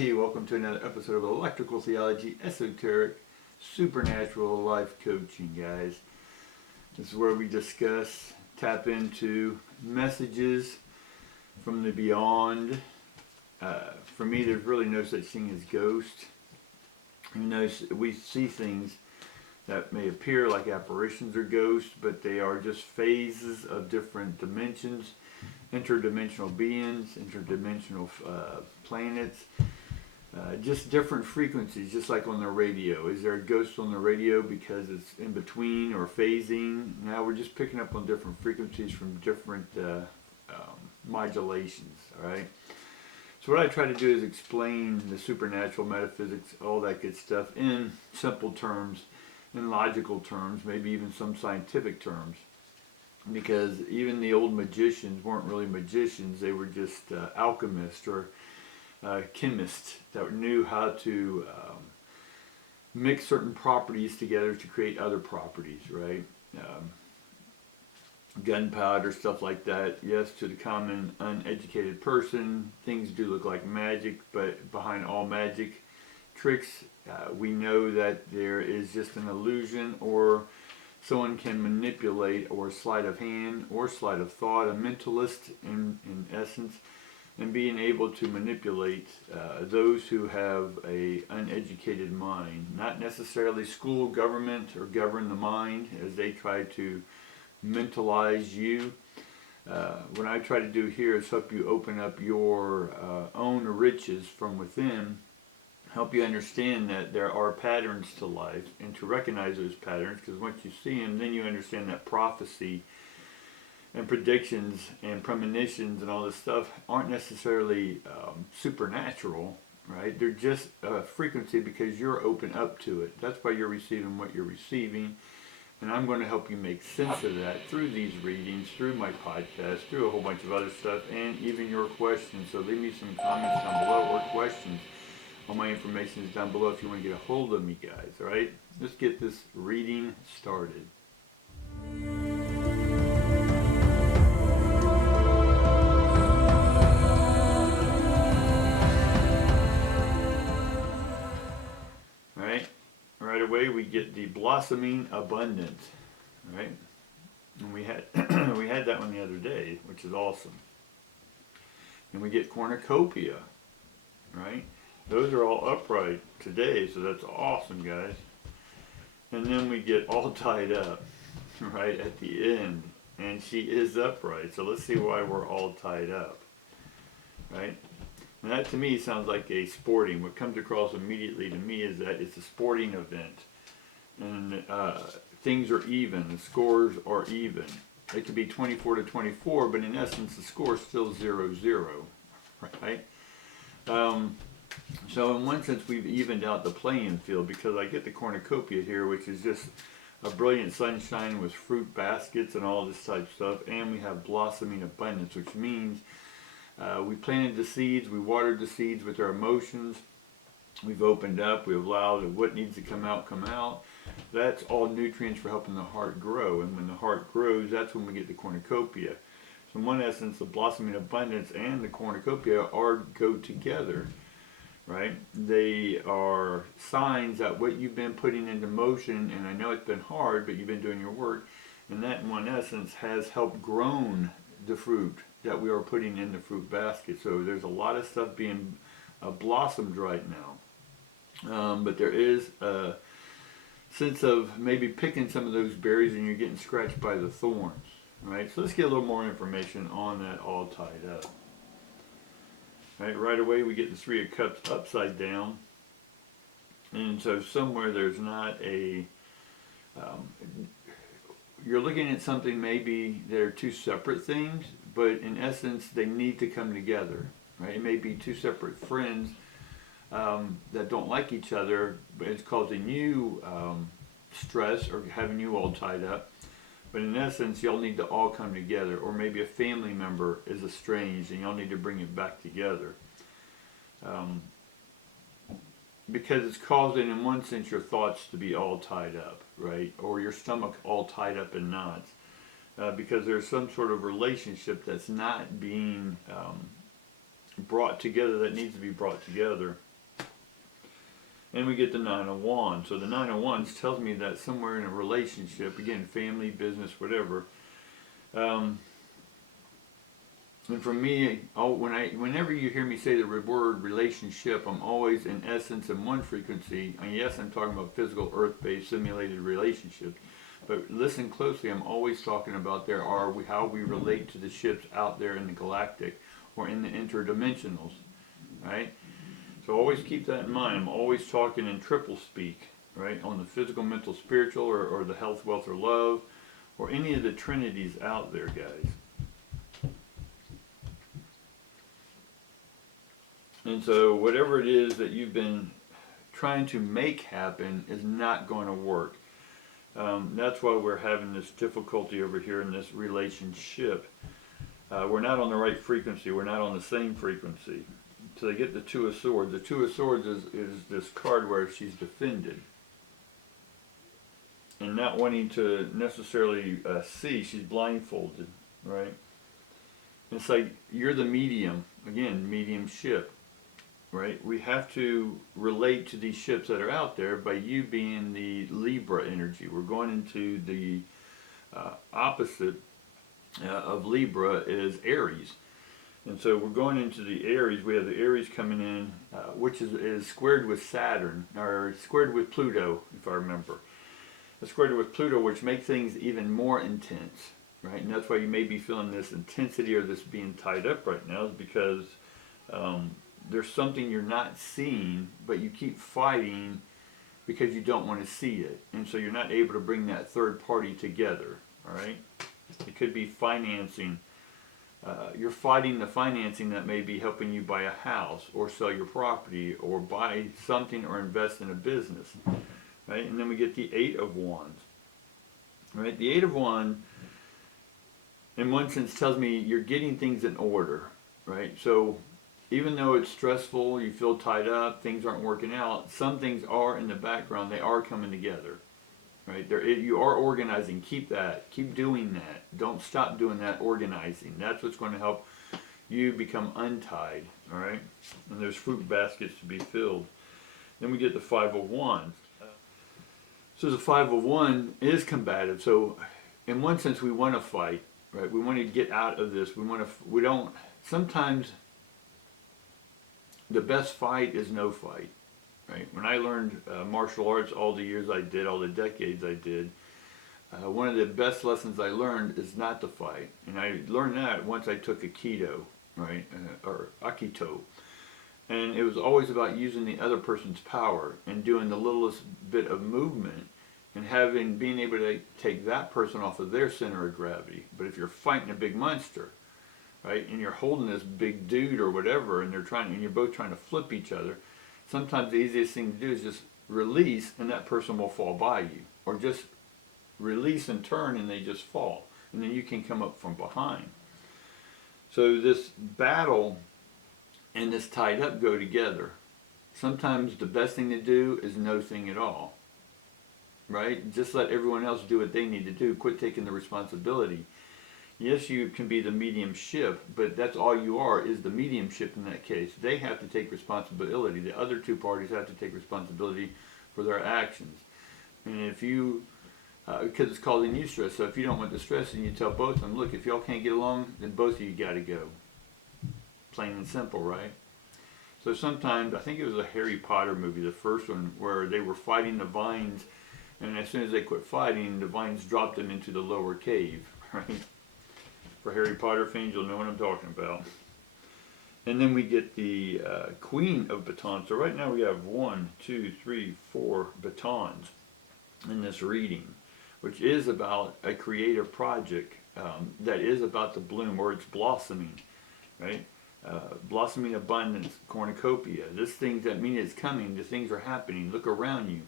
Hey, welcome to another episode of Electrical Theology Esoteric Supernatural Life Coaching, guys. This is where we discuss, tap into messages from the beyond. For me, there's really no such thing as ghosts. You know, we see things that may appear like apparitions or ghosts, but they are just phases of different dimensions, interdimensional beings, interdimensional planets, just different frequencies, just like on the radio. Is there a ghost on the radio because it's in between or phasing? Now we're just picking up on different frequencies from different modulations, all right? So what I try to do is explain the supernatural, metaphysics, all that good stuff in simple terms, in logical terms, maybe even some scientific terms. Because even the old magicians weren't really magicians, they were just alchemists or chemists that knew how to mix certain properties together to create other properties, right? Gunpowder, stuff like that. Yes, to the common uneducated person, things do look like magic, but behind all magic tricks, we know that there is just an illusion, or someone can manipulate, or sleight of hand, or sleight of thought, a mentalist in essence, and being able to manipulate those who have a uneducated mind. Not necessarily school, government, or govern the mind as they try to mentalize you. What I try to do here is help you open up your own riches from within, help you understand that there are patterns to life and to recognize those patterns, because once you see them, then you understand that prophecy and predictions and premonitions and all this stuff aren't necessarily supernatural, right? They're just a frequency because you're open up to it. That's why you're receiving what you're receiving. And I'm going to help you make sense of that through these readings, through my podcast, through a whole bunch of other stuff, and even your questions. So leave me some comments down below or questions. All my information is down below if you want to get a hold of me, guys. All right? Let's get this reading started. All right? Right away, we get the blossoming abundance. All right? And we had we had that one the other day, which is awesome. And we get cornucopia, right? Those are all upright today, so that's awesome, guys. And then we get all tied up, right, at the end. And she is upright, so let's see why we're all tied up, right? And that to me sounds like a sporting. What comes across immediately to me is that it's a sporting event. And things are even, the scores are even. It could be 24-24, but in essence the score is still 0-0, right? So in one sense we've evened out the playing field, because I get the cornucopia here, which is just a brilliant sunshine with fruit baskets and all this type of stuff, and we have blossoming abundance, which means we planted the seeds, we watered the seeds with our emotions, we've opened up, we've allowed what needs to come out. That's all nutrients for helping the heart grow, and when the heart grows, that's when we get the cornucopia. So in one essence, the blossoming abundance and the cornucopia go together, right? They are signs that what you've been putting into motion, and I know it's been hard, but you've been doing your work, and that in one essence has helped grown the fruit that we are putting in the fruit basket. So there's a lot of stuff being blossomed right now. But there is a sense of maybe picking some of those berries and you're getting scratched by the thorns, right? So let's get a little more information on that all tied up. Right away we get the Three of Cups upside down. And so somewhere there's not a... you're looking at something maybe they're two separate things, but in essence they need to come together, right? It may be two separate friends that don't like each other, but it's causing you stress or having you all tied up. But in essence, y'all need to all come together, or maybe a family member is estranged and y'all need to bring it back together. Because it's causing, in one sense, your thoughts to be all tied up, right? Or your stomach all tied up in knots. Because there's some sort of relationship that's not being brought together, that needs to be brought together. And we get the Nine of Wands. So the Nine of Wands tells me that somewhere in a relationship, again, family, business, whatever. And for me, whenever you hear me say the word relationship, I'm always in essence in one frequency. And yes, I'm talking about physical, earth-based, simulated relationships. But listen closely, I'm always talking about how we relate to the ships out there in the galactic or in the interdimensionals, right? So always keep that in mind. I'm always talking in triple speak, right? On the physical, mental, spiritual, or the health, wealth, or love, or any of the trinities out there, guys. And so whatever it is that you've been trying to make happen is not going to work. That's why we're having this difficulty over here in this relationship. We're not on the right frequency. We're not on the same frequency. So they get the Two of Swords. The Two of Swords is this card where she's defended. And not wanting to necessarily see, she's blindfolded, right? It's like you're the medium, again, mediumship, right? We have to relate to these ships that are out there by you being the Libra energy. We're going into the opposite of Libra is Aries. And so we're going into the Aries. We have the Aries coming in, which is squared with Saturn, or squared with Pluto, if I remember. It's squared with Pluto, which makes things even more intense, right? And that's why you may be feeling this intensity or this being tied up right now, is because there's something you're not seeing, but you keep fighting because you don't want to see it. And so you're not able to bring that third party together, all right? It could be financing. You're fighting the financing that may be helping you buy a house or sell your property or buy something or invest in a business, right? And then we get the Eight of Wands, right? The Eight of Wands, in one sense, tells me you're getting things in order, right? So even though it's stressful, you feel tied up, things aren't working out, some things are in the background, they are coming together. Right? You are organizing. Keep that. Keep doing that. Don't stop doing that organizing. That's what's going to help you become untied. All right? And there's fruit baskets to be filled. Then we get the Five of Wands. So the Five of Wands is combative. So in one sense, we want to fight. Right? We want to get out of this. We don't. Sometimes the best fight is no fight. Right? When I learned martial arts, all the years I did, all the decades I did, one of the best lessons I learned is not to fight. And I learned that once I took Aikido, right, or Akito. And it was always about using the other person's power and doing the littlest bit of movement and being able to take that person off of their center of gravity. But if you're fighting a big monster, right, and you're holding this big dude or whatever, and you're both trying to flip each other, sometimes the easiest thing to do is just release and that person will fall by you. Or just release and turn and they just fall. And then you can come up from behind. So this battle and this tied up go together. Sometimes the best thing to do is no thing at all. Right? Just let everyone else do what they need to do. Quit taking the responsibility. Yes, you can be the mediumship, but that's all you are, is the mediumship in that case. They have to take responsibility. The other two parties have to take responsibility for their actions. And if you, because it's causing you stress, so if you don't want the stress, then you tell both of them, look, if y'all can't get along, then both of you got to go. Plain and simple, right? So sometimes, I think it was a Harry Potter movie, the first one, where they were fighting the vines, and as soon as they quit fighting, the vines dropped them into the lower cave, right? For Harry Potter fans, you'll know what I'm talking about. And then we get the Queen of Batons. So right now we have 1, 2, 3, 4 batons in this reading, which is about a creative project that is about to bloom, or it's blossoming, right? Blossoming abundance, cornucopia. This thing that means it's coming, the things are happening. Look around you.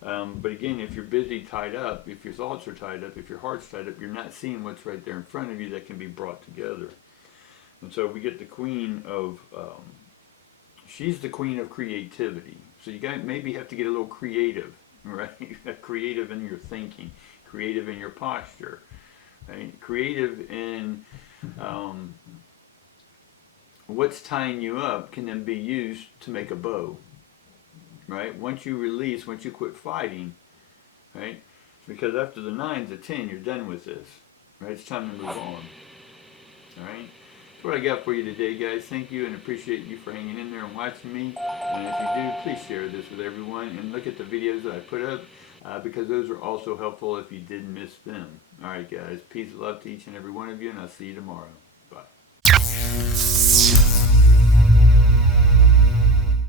But again, if you're busy, tied up, if your thoughts are tied up, if your heart's tied up, you're not seeing what's right there in front of you that can be brought together. And so we get the Queen of, she's the Queen of creativity. So you maybe have to get a little creative, right? Creative in your thinking, creative in your posture, right? Creative in what's tying you up can then be used to make a bow. right? Once you release, once you quit fighting, right? Because after the 9's a 10, you're done with this, right? It's time to move on, all right? That's what I got for you today, guys. Thank you and appreciate you for hanging in there and watching me. And if you do, please share this with everyone and look at the videos that I put up because those are also helpful if you did miss them. All right, guys. Peace and love to each and every one of you, and I'll see you tomorrow. Bye.